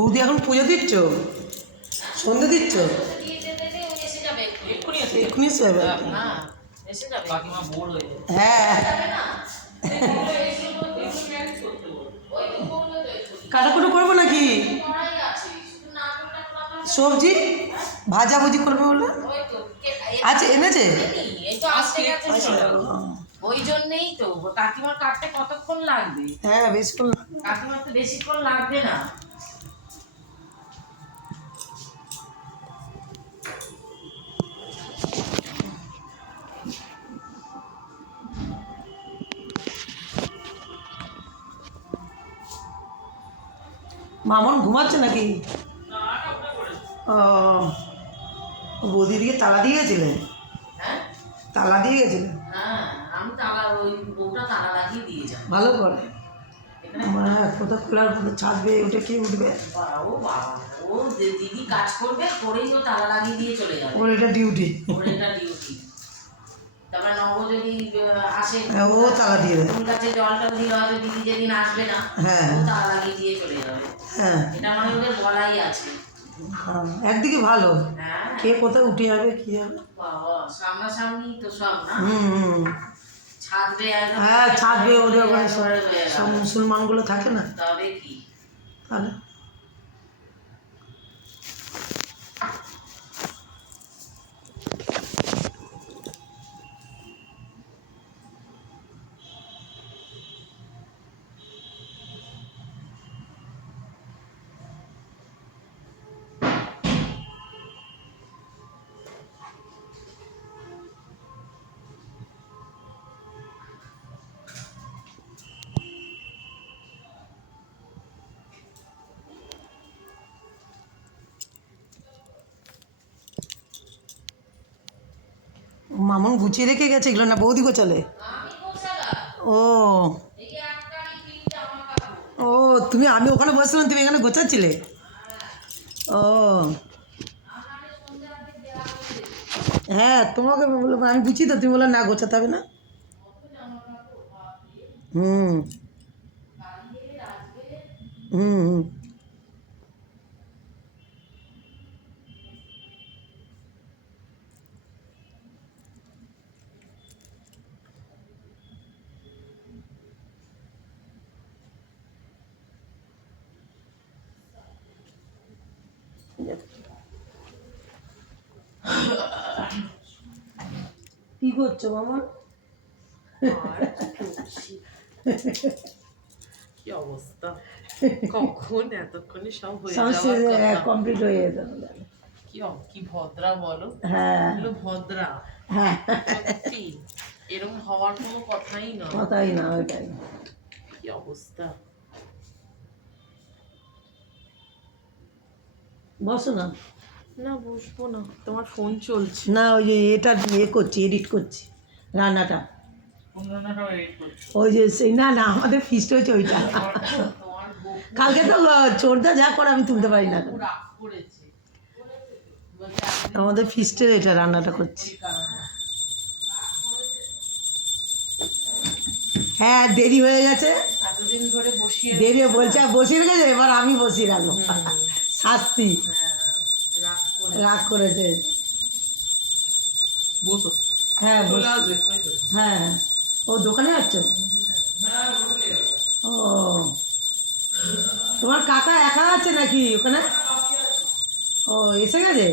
বৌদি এখন পুজো দিচ্ছ, সন্ধে দিচ্ছ? এক্ষুনি এসে যাবে। হ্যাঁ, কাটাকুটো করবো নাকি? সবজি ভাজাভুজি করবে বলে। আচ্ছা, এনেছে? ওই জন্যই তো কাকিমার কাটতে কতক্ষণ লাগবে? হ্যাঁ, বেশিক্ষণ কাকিমার তো বেশিক্ষণ লাগবে না। মামন ঘুমাচ্ছে নাকি? ও, বৌদি দিকে তালা দিয়ে গেছিলেন? হ্যাঁ, তালা দিয়ে গেছিলেন? হ্যাঁ, আমি তালা ওই বউটা তালা লাগিয়ে দিয়ে যাবো। ভালো করে। কোথাও খোলার পরে ছাদ বেয়ে উঠে কে উঠবে? ও বাবা, ও দিদি কাজ করবে, করেই তো তালা লাগিয়ে দিয়ে চলে যাবে। ওর এটা ডিউটি। ওর এটা ডিউটি। তারপরে নব যদি আসে, ও তালা দিয়ে দেয়। ওর কাছে জলটা দিয়ে হয়তো দিদি যেদিন আসবে না, হ্যাঁ, ও তালা লাগিয়ে দিয়ে চলে যাবে। হ্যাঁ, এটা মানে ওদের বলাই আছে। হ্যাঁ, একদিকে ভালো, হ্যাঁ, কে কোথায় উঠে যাবে কি যাবে। বাবা সামনাসামনি তো সব না। হুম, ছাদবে একদম। হ্যাঁ, ছাদ বেয়ে ওদের ওখানে একেবারে হয়ে গেল। সব মুসলমানগুলো থাকে না, তবে কি তাহলে মামন গুছিয়ে রেখে গেছে এগুলো, না বৌদি গোছালে? ও, ও, তুমি, আমি ওখানে বসছিলাম, তুমি এখানে গোছাচ্ছিলে? ও, হ্যাঁ, তোমাকে বললো আমি গুছিয়ে, তো তুমি বললো না গোছাতে হবে না। হুম, হুম, হুম, কি করছো মামন? কি অবস্থা, কখন এতক্ষণে সব হয়ে যাওয়ার কথা। কমপ্লিট হয়ে যেত। কি ভদ্রা বলো। হ্যাঁ, এগুলো ভদ্রা, হ্যাঁ, সত্যি এরকম হওয়ার কোনো কথাই নয়। কথাই না, ওইটাই। কি অবস্থা। বসো না। না বসবো না, তোমার ফোন চলছে। না, ওই যে এটা করছি, এডিট করছি রান্নাটা। ওই যে সেই, না না, আমাদের ফিস্ট হয়েছে ওইটা। কালকে তো চোরদা যা করে আমি তুলতে পারি না, আমাদের ফিস্টের এটা রান্নাটা করছি। হ্যাঁ, দেরি হয়ে গেছে, এতদিন ধরে বসিয়ে দেরি বলছে বসিয়ে রেখেছে, এবার আমি বসিয়ে রাখবো। শাস্তি, রাগ করেছে। বসো। হ্যাঁ, চলে আসবে। হ্যাঁ, ও দোকানে যাচ্ছ? ও, তোমার কাকা একা আছে নাকি ওখানে? ও, এসে গেছে?